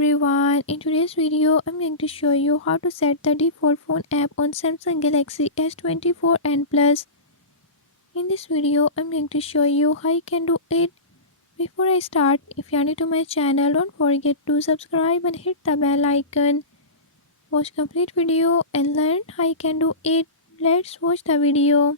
everyone, in today's video I'm going to show you how to set the default phone app on Samsung Galaxy S24 and Plus. In this video I'm going to show you how you can do it. Before I start, if you are new to my channel, don't forget to subscribe and hit the bell icon. Watch complete video and learn how you can do it. Let's watch the video.